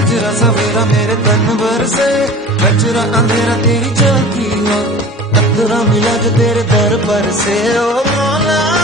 गजरा सवेरा मेरे तन भर से, गजरा अंधेरा तेरी ज्योति हो, अधूरा मिला जो तेरे दर पर से। ओ मौला